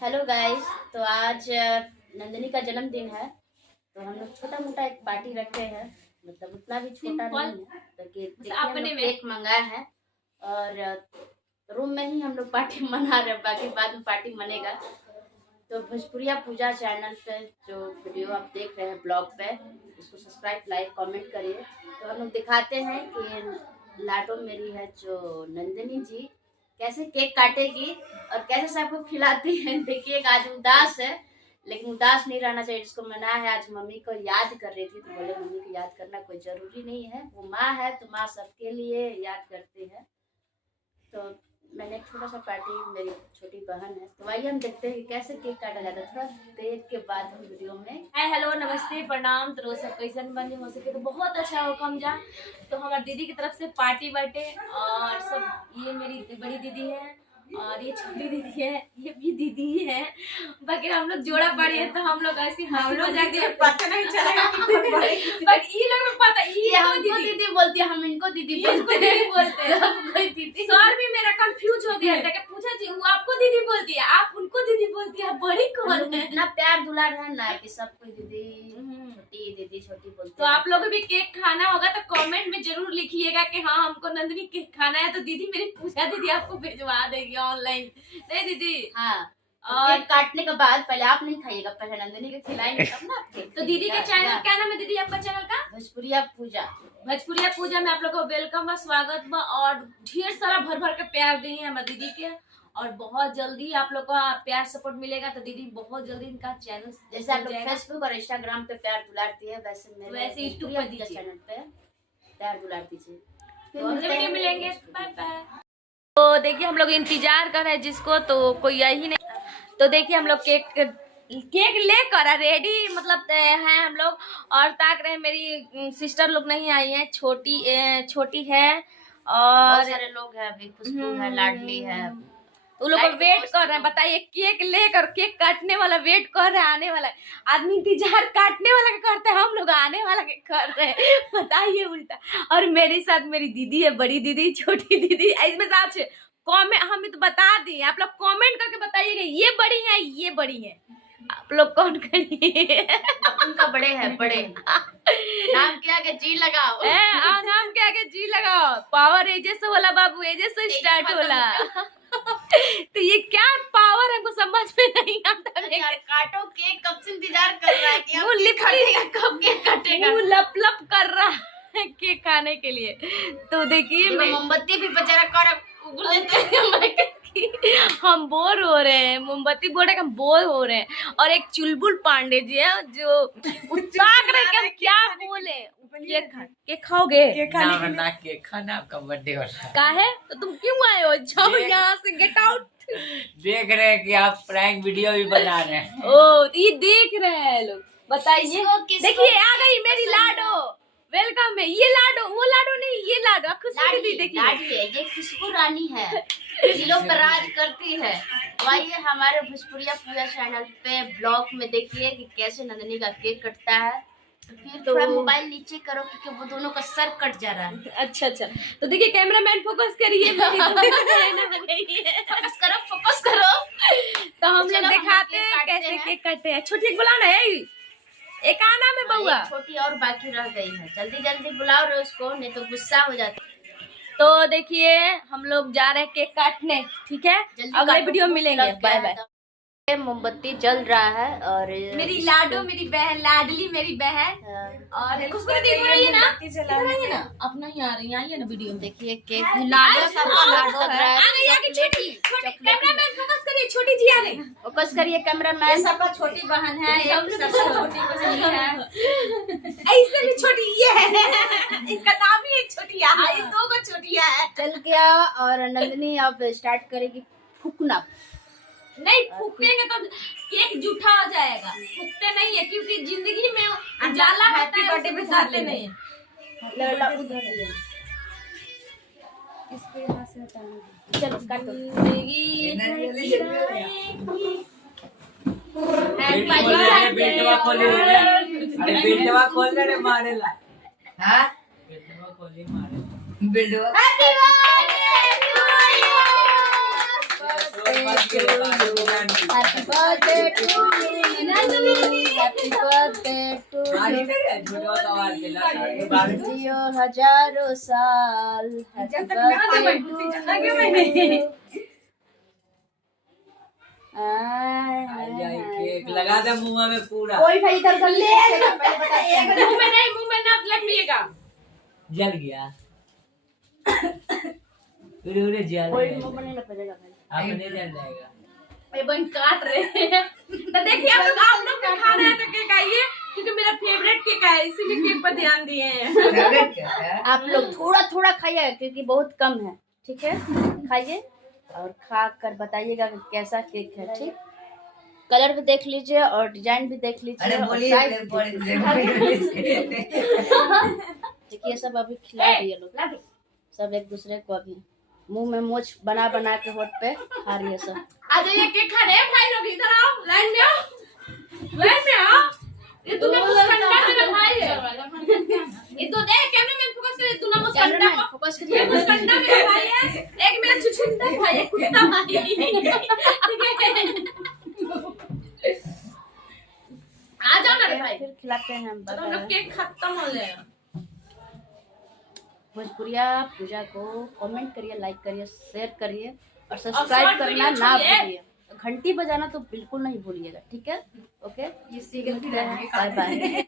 Hello guys. तो आज नंदिनी का जन्मदिन है, तो हम लोग छोटा मोटा एक पार्टी रखे हैं। मतलब उतना भी छोटा नहीं है, तो देखिए हम लोग केक मंगाए हैं और रूम में ही हम लोग पार्टी मना रहे हैं, बाकी बाद में पार्टी मनेगा। तो भोजपुरिया पूजा चैनल पे जो वीडियो आप देख रहे हैं ब्लॉग पे, उसको सब्सक्राइब लाइक कमेंट करिए। तो हम लोग दिखाते हैं कि लाडो मेरी है जो नंदिनी जी कैसे केक काटेगी और कैसे सबको खिलाती है। देखिएगा, आज उदास है लेकिन उदास नहीं रहना चाहिए। जिसको मना है, आज मम्मी को याद कर रही थी तो बोले मम्मी को याद करना कोई जरूरी नहीं है, वो माँ है तो माँ सबके लिए याद करती है। तो मैंने छोटा सा पार्टी, मेरी छोटी बहन है, तो आइए हम देखते हैं कि कैसे केक काटा जाता है। थोड़ा देर के बाद हम वीडियो में। हाय हेलो नमस्ते प्रणाम। तो सब कैसन बने हो सके तो बहुत अच्छा हो कम जा। तो हमारी दीदी की तरफ से पार्टी बाटे और सब। ये मेरी बड़ी दीदी है और ये छोटी दीदी है, ये भी दीदी ही है। बाकी हम लोग जोड़ा पड़ी है तो हम लोग ऐसी हंसी मजाक के पता नहीं चलेगा बट ये लोग को पता, ये हमको दीदी बोलती है, हम इनको दीदी बोलते हैं। कोई दीदी सर भी मेरा कंफ्यूज हो गया था, पूछा जी वो आपको दीदी बोलती है, आप उनको दीदी बोलती है, बड़ी कौन है? इतना प्यार दुलार है ना कि सब कोई दीदी छोटी दीदी छोटी बोलते। तो आप लोग भी केक खाना होगा तो कमेंट में जरूर लिखिएगा कि हाँ हमको नंदिनी केक खाना है, तो दीदी मेरी पूजा दीदी आपको भिजवा देगी ऑनलाइन। नहीं दीदी? हाँ। और काटने के बाद पहले आप नहीं खाइएगा, पहले नंदिनी को खिलाएंगे तब ना। तो दीदी के चैनल क्या नाम है दीदी आपका चैनल का? भोजपुरिया पूजा। भोजपुरिया पूजा में आप लोग को वेलकम व स्वागत बा और ढेर सारा भर भर के प्यार दी है हमारी दीदी के। और बहुत जल्दी आप लोग का प्यार सपोर्ट मिलेगा, तो दीदी बहुत जल्दी इनका चैनल जैसे आप लोग फेसबुक और इंस्टाग्राम पे प्यार दुलारती है, वैसे यूट्यूब पे चैनल पे प्यार दुलार दीजिए। तो अगले वीडियो मिलेंगे, बाय बाय। तो देखिए हम लोग इंतजार कर रहे हैं जिसको, तो कोई यही नहीं। तो देखिए हम लोग केक लेकर रेडी मतलब है हम लोग, और ताक रहे मेरी सिस्टर लोग नहीं आई हैं, छोटी है और सारे लोग हैं, अभी खुशबू है, लाडली है, तो लोग वेट कर रहे हैं। बताइए केक लेकर, केक काटने वाला वेट कर रहे हैं, आने वाला आदमी इंतजार काटने वाला के करते हैं, हम लोग आने वाला के कर रहे हैं। बताइए उल्टा। और मेरे साथ मेरी दीदी है, बड़ी दीदी छोटी दीदी, इसमें साथ कॉमेंट हमें तो बता दी, आप लोग कमेंट करके बताइएगा ये बड़ी है ये बड़ी है, आप लोग कौन करिए। उनका बड़े हैं, बड़े नाम के आगे जी लगाओ। नाम के आगे जी लगाओ। पावर एजे से होला बाबू, एजे से स्टार्ट होला। तो ये क्या पावर है, हमको समझ में नहीं आता। यार काटो केक, कब से इंतजार कर रहा है कि वो लिप कटेगा, कब केक कटेगा। वो लप लप कर रहा है केक खाने के लिए। तो देखिए मोमबत्ती भी बेचारा कर उगल लेते हैं। हम बोर हो रहे हैं, मोमबत्ती बोल रहे हैं, हम बोर हो रहे हैं। और एक चुलबुल पांडे जी है जो ताक रहे कि हम क्या बोले। केक खाओगे? केक खाना आपका बर्थडे वाला का है तो तुम क्यों आए हो? जाओ यहाँ से, गेट आउट। देख रहे हैं कि आप प्रैंक वीडियो भी बना रहे हैं। ओ ये देख रहे हैं लोग। बताइए, देखिए आ गई मेरी लाडो, वेलकम है। ये लाडो, वो लाडो नहीं, ये लाडो खुशबू दीदी। देखिए ये खुशबू रानी है, दिलों पर राज करती है। तो आइए हमारे भोजपुरिया पूजा चैनल पे ब्लॉग में देखिए कि कैसे नंदिनी का केक कटता है। फिर थोड़ा मोबाइल नीचे करो क्योंकि वो दोनों का सर कट जा रहा है। अच्छा तो देखिए कैमरामैन फोकस करिए। फोकस करो। तो हम लोग दिखाते हैं कैसे केक कटते हैं। छोटी बुलाना है, एक आना में बउआ, छोटी और बाकी रह गई है, जल्दी जल्दी बुलाओ रे उसको, नहीं तो गुस्सा हो जाता। तो देखिए हम लोग जा रहे हैं केक काटने, ठीक है? अगले वीडियो में मिलेंगे, बाय बाय। मोमबत्ती जल रहा है और मेरी लाडो, मेरी बहन, लाडली मेरी बहन। और खुशबू दीदी इधर आइए ना, इधर आइए ना, अपना ही आ रही है, आइए ना वीडियो में। देखिए केक लाडो सब लाडो है। आ गई आगे छोटी, कैमरामैन फोकस करिए, छोटी जी आ गई, फोकस करिए कैमरामैन। सबका छोटी बहन है, हम लोग छोटी बहन है, ऐसे भी छोटी ये है, इसका नाम ही एक छोटिया है, ये दो को छोटिया है। चल गया और नंदिनी अब स्टार्ट करेगी फूकना। नहीं फूकेंगे तो केक जूठा हो जाएगा, फूकते नहीं है क्योंकि जिंदगी में उजाला होता है, उसे बुझाते नहीं है। इसको यहाँ से हटाना। चलो काटो। बेटवा खोल रे मारेला। हाँ बेटवा खोली मारे बेटवा। Happy birthday to you, happy birthday to you, जियो हजारों साल, happy birthday to you. Cake लगा दे मुंह में पूरा। कोई भाई इधर कर ले, पहले बता मुंह में ना लगिएगा। जल गया पूरे जल कोई गया। मुंह में नहीं लगेगा भाई, अपने जल जाएगा। मेरे बहन काट रहे हैं। तो देखिए आप लोग का खाना है तो केक आइए, क्योंकि मेरा फेवरेट केक है, इसीलिए केक पर ध्यान दिए हैं। आप लोग थोड़ा थोड़ा खाइए क्योंकि बहुत कम है, ठीक है? खाइए और खा कर बताइएगा कि कैसा केक है, ठीक? कलर भी देख लीजिए और डिजाइन भी देख लीजिए और साइज भी देख लीजिए। देखिए सब अभी खिला दिए लोग, सब एक दूसरे को अभी मुंह में मोच बना बना के होठ पे खा रही है सब। आ जाइए केक खाने भाई लोग, इधर आओ, लाइन में आओ, लाइन में आओ। ये तूने मुस्कंडा मेरा भाई है, ये तो देख कैमरा मैन फोकस कर, तूने मुस्कंडा को फोकस ये करिए। मुस्कंडा मेरा भाई है, एक मेरा छुछुंदर भाई है, कुत्ता भाई। आ जाओ ना रे भाई, फिर खिलाते हैं तो हम लोग केक खत्म हो जाएगा। भोजपुरिया पूजा को कमेंट करिए, लाइक करिए, शेयर करिए और short सब्सक्राइब करना video ना छोड़िए। भूलिए, घंटी बजाना तो बिल्कुल नहीं भूलिएगा, ठीक है? Okay, bye bye.